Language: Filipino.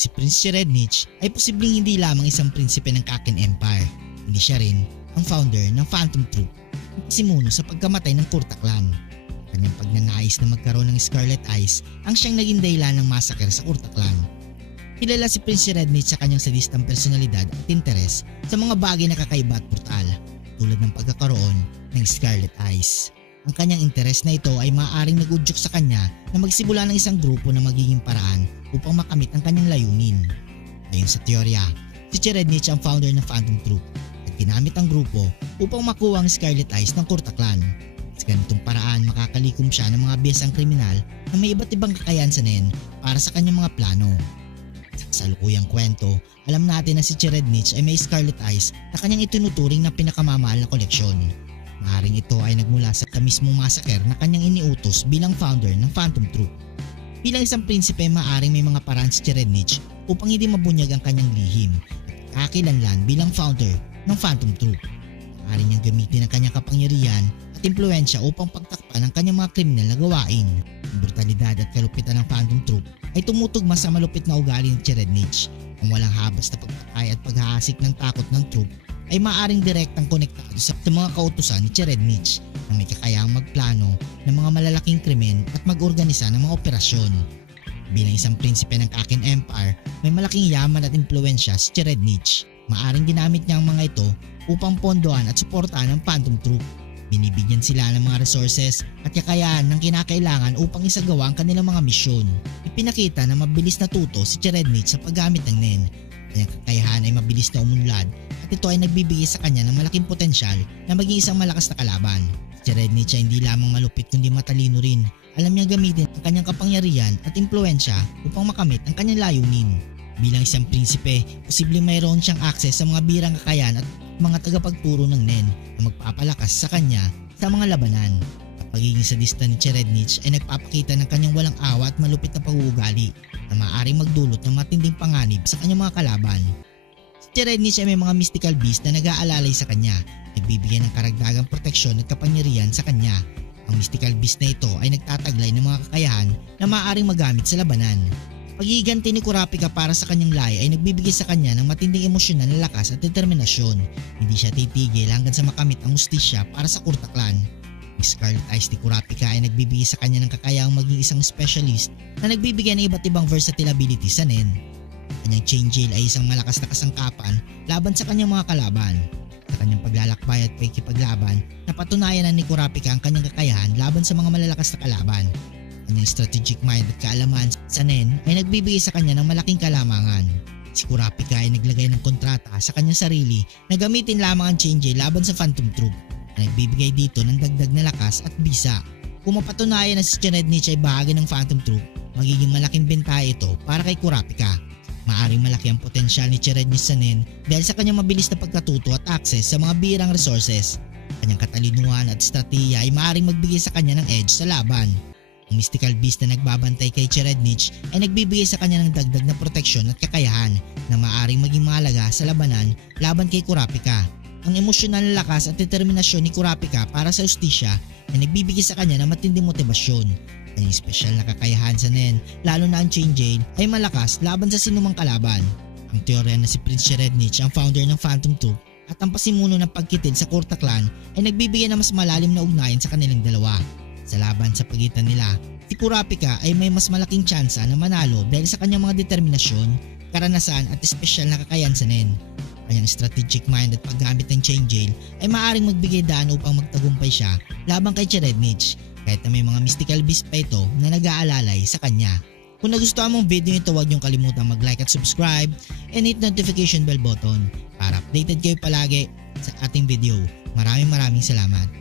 Si Prince Cherednich ay posibleng hindi lamang isang prinsipe ng Kaken Empire, hindi siya rin ang founder ng Phantom Troop at pasimuno sa pagkamatay ng Kurta Clan. Kanyang pagnanais na magkaroon ng Scarlet Eyes ang siyang naging dahilan ng massacre sa Kurta Clan. Kilala si Prince Cherednich sa kanyang sadistang personalidad at interes sa mga bagay na kakaiba at brutal, tulad ng pagkakaroon ng Scarlet Eyes. Ang kanyang interes na ito ay maaaring nag-udyok sa kanya na magsimula ng isang grupo na magiging paraan upang makamit ang kanyang layunin. Ayon sa teorya, si Cherednich ang founder ng Phantom Troop at ginamit ang grupo upang makuha ang Scarlet Eyes ng Kurta Clan. Sa ganitong paraan makakalikom siya ng mga biyasang kriminal na may iba't ibang kakayahan sa Nen para sa kanyang mga plano. Sa kasalukuyang kwento, alam natin na si Cherednich ay may Scarlet Eyes na kanyang itinuturing na pinakamamahal na koleksyon. Maaaring ito ay nagmula sa mismong massacre na kanyang iniutos bilang founder ng Phantom Troop. Bilang isang prinsipe, maaaring may mga paraan si Cherednich upang hindi mabunyag ang kanyang lihim at kakilanlan bilang founder ng Phantom Troop. Maaaring niyang gamitin ang kanyang kapangyarihan at impluensya upang pagtakpan ang kanyang mga kriminal na gawain. Ang brutalidad at kalupitan ng Phantom Troop ay tumutugma sa malupit na ugali ni Cherednich. Ang walang habas na pagpatay at paghahasik ng takot ng troop ay maaaring direktang konektado sa mga kautusan ni Cherednich na may kakayahang magplano ng mga malalaking krimen at mag-organisa ng mga operasyon. Bilang isang prinsipe ng Kaken Empire, may malaking yaman at impluensya si Cherednich. Maaaring ginamit niya ang mga ito upang pondohan at suportahan ang Phantom Troop. Binibigyan sila ng mga resources at kakayahan ng kinakailangan upang isagawa ang kanilang mga misyon. Ipinakita na mabilis natuto si Cherednich sa paggamit ng Nen. Kanyang kakayahan ay mabilis na umunlad at ito ay nagbibigay sa kanya ng malaking potensyal na maging isang malakas na kalaban. Si Cherednich ay hindi lamang malupit kundi matalino rin. Alam niya gamitin ang kanyang kapangyarihan at impluensya upang makamit ang kanyang layunin. Bilang isang prinsipe, posibleng mayroon siyang akses sa mga birang kakayahan at mga tagapagturo ng Nen na magpapalakas sa kanya sa mga labanan. Ang pagiging sadista ni Cherednich ay nagpapakita ng kanyang walang awa at malupit na pag-uugali na maaaring magdulot ng matinding panganib sa kanyang mga kalaban. Si Cherednich ay may mga mystical beast na nag-aalalay sa kanya, nagbibigay ng karagdagang proteksyon at kapangyarihan sa kanya. Ang mystical beast na ito ay nagtataglay ng mga kakayahan na maaaring magamit sa labanan. Pagiganti ni Kurapika para sa kanyang lay ay nagbibigay sa kanya ng matinding emosyonal na lakas at determinasyon. Hindi siya titigil hanggang sa makamit ang hustisya para sa Kurta Clan. Ang Scarlet Eyes ni Kurapika ay nagbibigay sa kanya ng kakayahang maging isang specialist na nagbibigay ng iba't ibang versatile abilities sa Nen. Kanyang Chain Jail ay isang malakas na kasangkapan laban sa kanyang mga kalaban. Sa kanyang paglalakbay at pakikipaglaban, napatunayan na ni Kurapika ang kanyang kakayahan laban sa mga malalakas na kalaban. Kanyang strategic mind at kaalaman sa Nen ay nagbibigay sa kanya ng malaking kalamangan. Si Kurapika ay naglagay ng kontrata sa kanyang sarili na gamitin lamang ang Chain Jail laban sa Phantom Troop na nagbibigay dito ng dagdag na lakas at bisa. Kung mapatunayan na si Cherednich ay bahagi ng Phantom Troop, magiging malaking bentaha ito para kay Kurapika. Maaring malaki ang potensyal ni Cherednich sa Nen dahil sa kanyang mabilis na pagkatuto at access sa mga birang resources. Kanyang katalinuhan at estratehiya ay maaring magbigay sa kanya ng edge sa laban. Ang mystical beast na nagbabantay kay Cherednich ay nagbibigay sa kanya ng dagdag na proteksyon at kakayahan na maaaring maging mahalaga sa labanan laban kay Kurapika. Ang emosyonal na lakas at determinasyon ni Kurapika para sa hustisya ay nagbibigay sa kanya ng matinding motibasyon. Kanyang espesyal na kakayahan sa Nen, lalo na ang Chain Jail, ay malakas laban sa sinumang kalaban. Ang teorya na si Prince Cherednich ang founder ng Phantom Troop at ang pasimuno ng pagkitid sa Kurta Clan ay nagbibigay ng mas malalim na ugnayan sa kanilang dalawa. Sa laban sa pagitan nila, si Kurapika ay may mas malaking tsansa na manalo dahil sa kanyang mga determinasyon, karanasan at espesyal na kakayahan sa Nen. Kanyang strategic mind at paggamit ng Chain Jail ay maaaring magbigay daan upang magtagumpay siya laban kay Cherednich kahit na may mga mystical beast pa ito na nag-aalalay sa kanya. Kung nagustuhan mong video ito, huwag niyong kalimutan mag-like at subscribe and hit notification bell button para updated kayo palagi sa ating video. Maraming salamat.